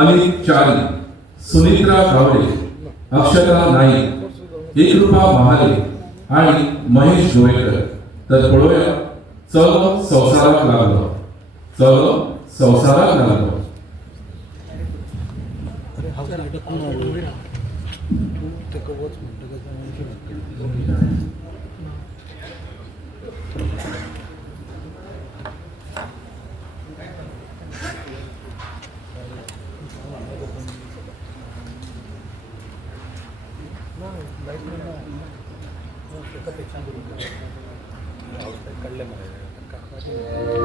अनिल चारी, सुनित्रा गावडे, अक्षता नाईक, एकरूपा महाले आणि महेश गोवेकर. तर पळूया चलो संसारात लागलो, चलो संसारात लागलो. कळले मला